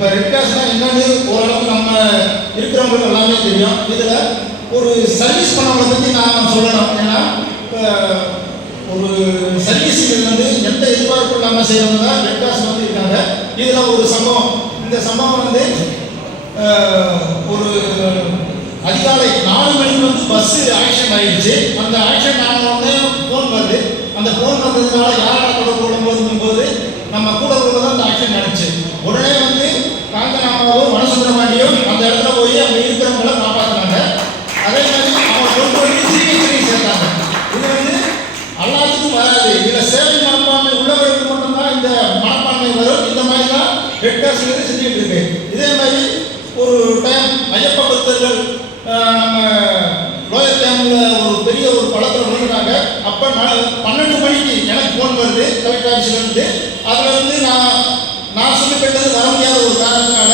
இப்போ ரெட் கிராஸ்னா என்னன்னு ஓரளவுக்கு நம்ம இருக்கிறவங்களுக்கு எல்லாமே தெரியும். இதில் ஒரு சர்வீஸ் பண்ணவங்களை பற்றி நான் சொல்லணும். ஏன்னா இப்போ ஒரு சர்வீஸுகள் வந்து எந்த எதிர்பார்ப்பு இல்லாமல் செய்யறவங்க தான் ரெட் கிராஸ் வந்து இருக்காங்க. இதில் ஒரு சம்பவம். இந்த சம்பவம் வந்து ஒரு அதிகாலை நாலு மணிக்கு வந்து பஸ் ஆக்சிடென்ட் ஆயிடுச்சு. அந்த ஆக்சிடென்ட் ஆன உடனே ஃபோன் வருது. அந்த ஃபோன் வந்ததுனால யாரா தொடர்பு கொள்ளும் போது நம்ம கூட கூட தான் அந்த ஆக்சிடென்ட் நடந்துச்சு உடனே வந்து காஞ்சனாமாவும் வனசுந்தரமாண்டியும் அந்த இடத்துல போய் அங்கே இருக்கிறவங்கள காப்பாற்றினாங்க அதே மாதிரி அவங்க கொண்டு வந்து சிகிச்சை சேர்த்தாங்க. இது வந்து எல்லாத்துக்கும் வராது. இதில் சேவை மனப்பான்மை உள்ளவர்களுக்கு மட்டும்தான் இந்த மனப்பான்மை வரும். இந்த மாதிரி தான் ரெட் கிராஸ் செஞ்சுட்டு இருக்கு. இதே மாதிரி ஒரு டைம் ஐயப்ப பக்தர்கள் நம்ம லோயர் டேமில் ஒரு பெரிய ஒரு பழத்தில் விழுந்தாங்க அப்போ நான் பன்னெண்டு மணிக்கு எனக்கு ஃபோன் வருது கலெக்டர் ஆஃபீஸ்லேருந்து அதில் வந்து நான் நான் சொல்லப்பட்டது வர முடியாத ஒரு காரணத்தினால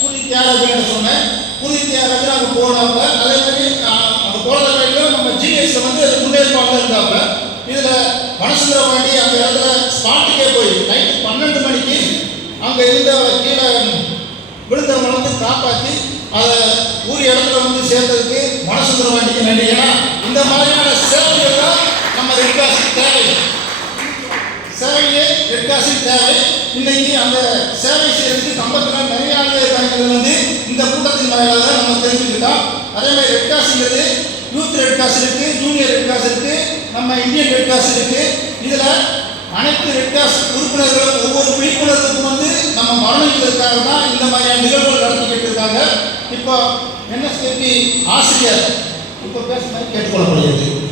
புதி தியாகராஜன் சொன்னேன். புரி தியாகராஜன் அங்கே போனப்ப அதே மாதிரி அங்கே அந்த போனத நம்ம ஜிஎஸ்ல வந்து முன்னேற்பாடு இருந்தாப்ப இதில் மனசுல வேண்டி அந்த இடத்துல ஸ்பாட்டுக்கே போய் நைட்டு பன்னெண்டு மணிக்கு அங்கே இருந்த கீழே விழுந்தவங்களை வந்து காப்பாற்றி அதை ஊர் இடத்துல வந்து சேர்ந்ததுக்கு மனசுந்தர பாண்டிக்கு நன்றி ஏன்னா இந்த மாதிரியான சேவைகள் தான் நம்ம ரெட் கிராஸ் தேவை சேவையே ரெட் கிராஸின் தேவை. இன்னைக்கு அந்த சேவை செய்யறதுக்கு கம்பத்தில் நிறைய ஆளுங்க இருக்காங்கிறது வந்து இந்த கூட்டத்தின் வாயிலாக நம்ம தெரிஞ்சுக்கிட்டோம். அதே மாதிரி ரெட் கிராஸ்ங்கிறது யூத் ரெட் கிராஸ் இருக்கு ஜூனியர் ரெட் கிராஸ் இருக்கு நம்ம இந்தியன் ரெட் கிராஸ் இருக்கு இதுல அனைத்து ரெட் கிராஸ் உறுப்பினர்களும் ஒவ்வொரு விழிப்புணர்வுக்கும் வந்து நம்ம மரணிக்கிறதுக்காக தான் இந்த மாதிரியான நிகழ்வுகள் நடத்திக்கிட்டு இருக்காங்க. இப்போ என்எஸ்கேபி ஆசிரியர் இப்போ பேசுனது கேட்டுக்கொள்ளப்படுகிறது.